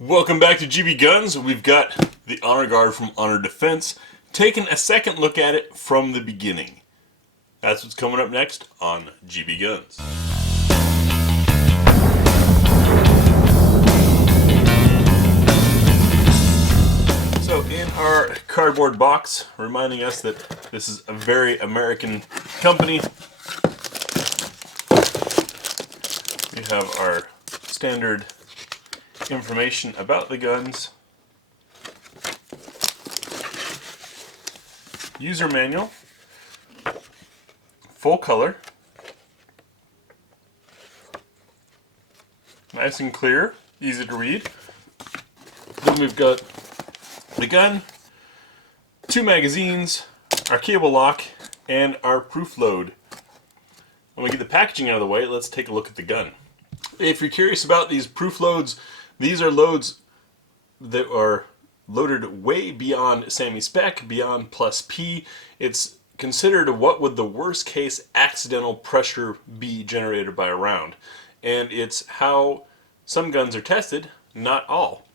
Welcome back to GBGuns. We've got the Honor Guard from Honor Defense, taking a second look at it from the beginning. That's what's coming up next on GBGuns. So in our cardboard box, reminding us that this is a very American company, we have our standard information about the guns, user manual, full color, nice and clear, easy to read. Then we've got the gun, 2 magazines, our cable lock, and our proof load. When we get the packaging out of the way, let's take a look at the gun. If you're curious about these proof loads, these are loads that are loaded way beyond semi-spec, beyond plus P. It's considered what would the worst case accidental pressure be generated by a round. And it's how some guns are tested, not all.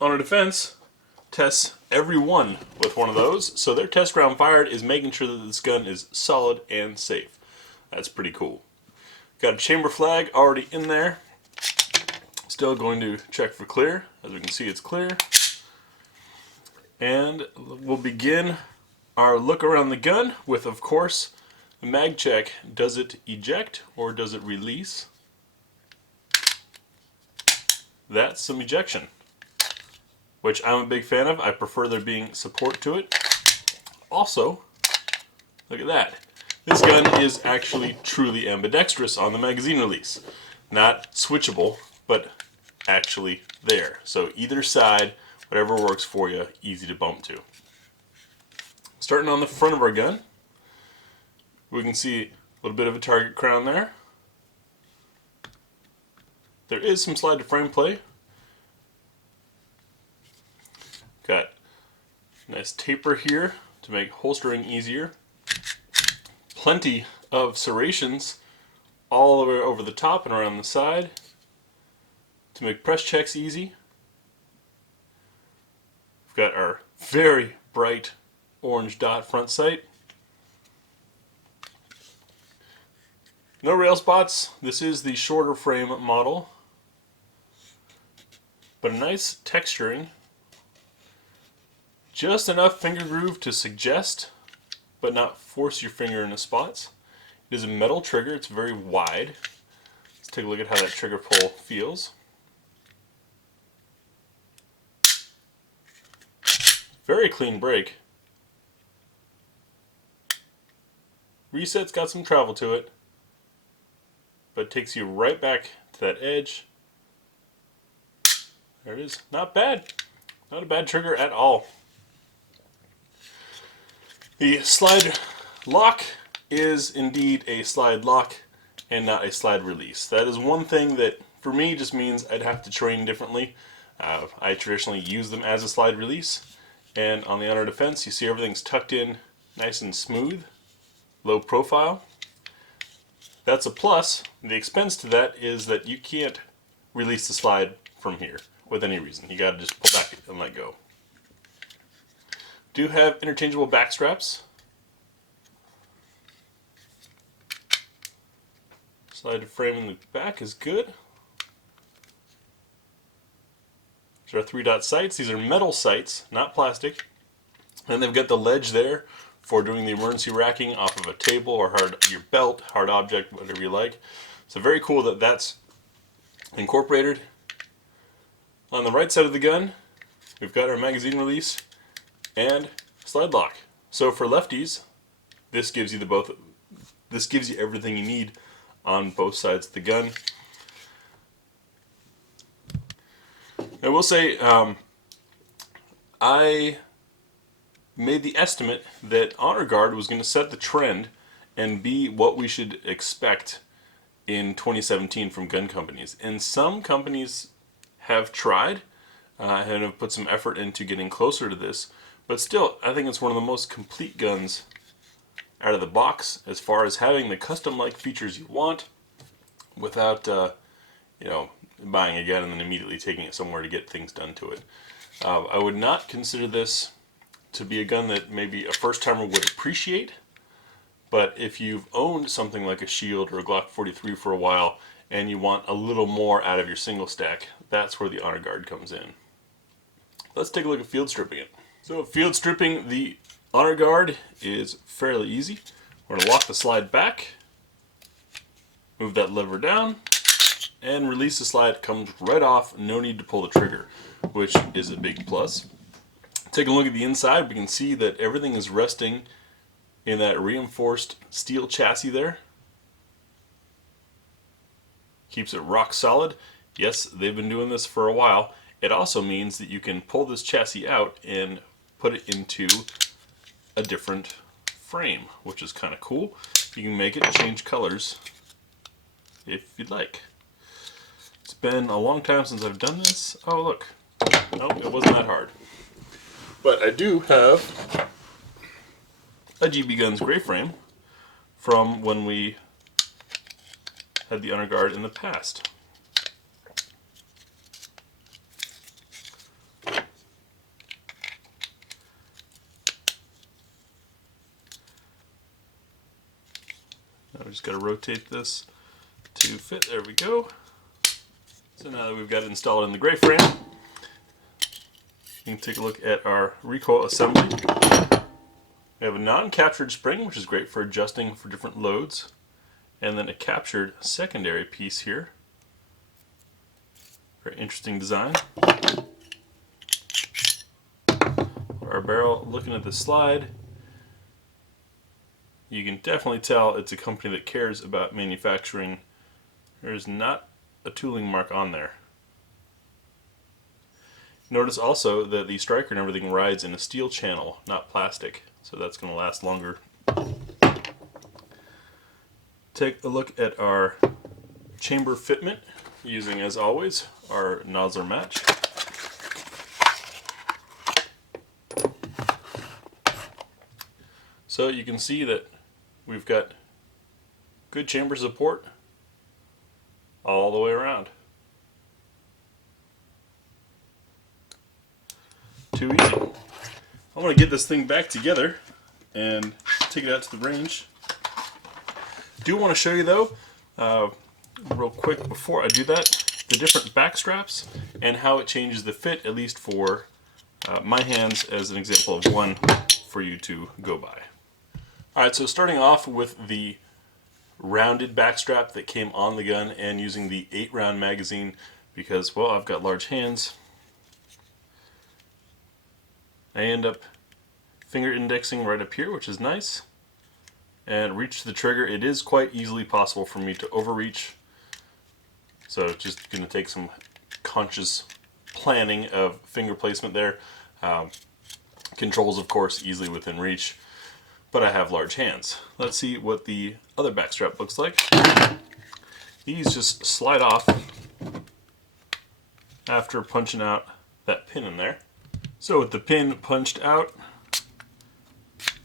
Honor Defense tests every one with one of those, so their test round fired is making sure that this gun is solid and safe. That's pretty cool. Got a chamber flag already in there. Still going to check for clear. As we can see, it's clear. And we'll begin our look around the gun with, of course, the mag check. Does it eject or does it release? That's some ejection, which I'm a big fan of. I prefer there being support to it. Also, look at that. This gun is actually truly ambidextrous on the magazine release. Not switchable, but actually there. So either side, whatever works for you, easy to bump to. Starting on the front of our gun, we can see a little bit of a target crown there. There is some slide to frame play. Got a nice taper here to make holstering easier. Plenty of serrations all the way over the top and around the side to make press checks easy. We've got our very bright orange dot front sight. No rail spots. This is the shorter frame model, but a nice texturing. Just enough finger groove to suggest but not force your finger into spots. It is a metal trigger. It's very wide. Let's take a look at how that trigger pull feels. Very clean break. Reset's got some travel to it, but it takes you right back to that edge. There it is. Not bad. Not a bad trigger at all. The slide lock is indeed a slide lock and not a slide release. That is one thing that for me just means I'd have to train differently. I traditionally use them as a slide release, and on the Honor Defense you see everything's tucked in nice and smooth, low profile. That's a plus. The expense to that is that you can't release the slide from here with any reason. You gotta just pull back and let go. Do have interchangeable back straps. Slide to frame in the back is good. These are 3-dot sights. These are metal sights, not plastic. And they've got the ledge there for doing the emergency racking off of a table or your belt, hard object, whatever you like. So very cool that that's incorporated. On the right side of the gun, we've got our magazine release and slide lock. So for lefties, this gives you everything you need on both sides of the gun. I will say, I made the estimate that Honor Guard was going to set the trend and be what we should expect in 2017 from gun companies. And some companies have tried and have put some effort into getting closer to this. But still, I think it's one of the most complete guns out of the box as far as having the custom-like features you want without you know, buying a gun and then immediately taking it somewhere to get things done to it. I would not consider this to be a gun that maybe a first timer would appreciate, but if you've owned something like a Shield or a Glock 43 for a while and you want a little more out of your single stack, that's where the Honor Guard comes in. Let's take a look at field stripping it. So field stripping the Honor Guard is fairly easy. We're going to lock the slide back, move that lever down, and release the slide. It comes right off, no need to pull the trigger, which is a big plus. Take a look at the inside. We can see that everything is resting in that reinforced steel chassis there. Keeps it rock solid. Yes, they've been doing this for a while. It also means that you can pull this chassis out and put it into a different frame, which is kind of cool. You can make it change colors if you'd like. It's been a long time since I've done this. Oh, look. No, it wasn't that hard. But I do have a GBGuns gray frame from when we had the Honor Guard in the past. Now we just got to rotate this to fit. There we go. So now that we've got it installed in the gray frame, you can take a look at our Recoil Assembly. We have a non-captured spring, which is great for adjusting for different loads, and then a captured secondary piece here. Very interesting design. Our barrel, looking at the slide, you can definitely tell it's a company that cares about manufacturing. There's not a tooling mark on there. Notice also that the striker and everything rides in a steel channel, not plastic, so that's going to last longer. Take a look at our chamber fitment, using, as always, our nozzler match. So you can see that we've got good chamber support all the way around. Too easy. I want to get this thing back together and take it out to the range. Do want to show you though, real quick before I do that, the different back straps and how it changes the fit, at least for my hands, as an example of one for you to go by. Alright, so starting off with the rounded back strap that came on the gun and using the 8-round magazine because, well, I've got large hands. I end up finger indexing right up here, which is nice, and reach the trigger. It is quite easily possible for me to overreach, so it's just going to take some conscious planning of finger placement there. Controls, of course, easily within reach, but I have large hands. Let's see what the other back strap looks like. These just slide off after punching out that pin in there. So with the pin punched out,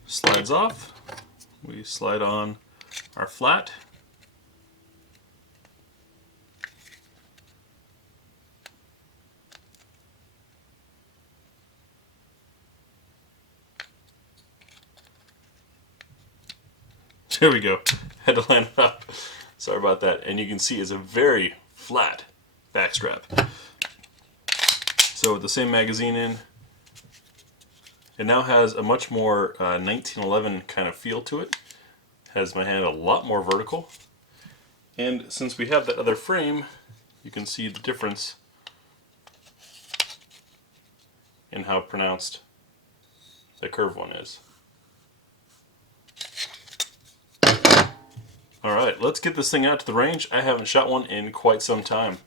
slides off, we slide on our flat. There we go. Had to land it up. Sorry about that. And you can see it's a very flat back strap. So with the same magazine in, it now has a much more 1911 kind of feel to it. Has my hand a lot more vertical. And since we have that other frame, you can see the difference in how pronounced the curved one is. Alright, let's get this thing out to the range. I haven't shot one in quite some time.